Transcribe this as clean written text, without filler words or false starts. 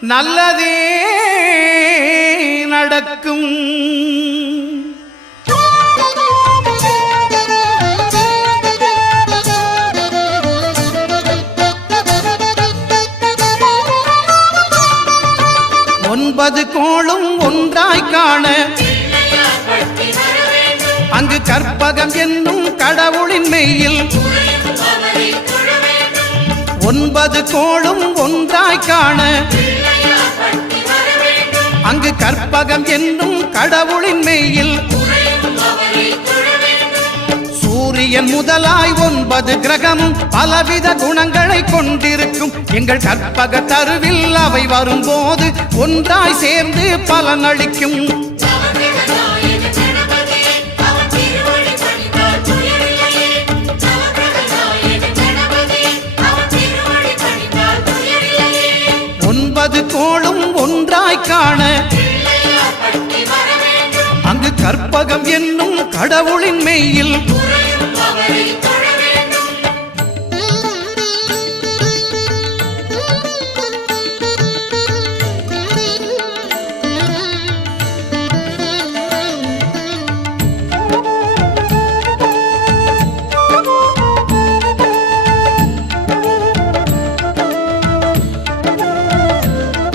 நல்லதே நடக்கும். ஒன்பது கோளும் ஒன்றாய் காண அங்கு கற்பகம் என்னும் கடவுளின் மெய்யில் ஒன்பது கோளும் ஒன்றாய் காண அங்கு கற்பகம் என்னும் கடவுளின் மெய்யில் சூரியன் முதலாய் 9 கிரகமும் பலவித குணங்களை கொண்டிருக்கும். எங்கள் கற்பக தருவில் அவை வரும்போது ஒன்றாய் சேர்ந்து பலனளிக்கும். ஒன்பது கோளும் ஒன்றாய் காண அங்கு கற்பகம் என்னும் கடவுளின் மெய்யில்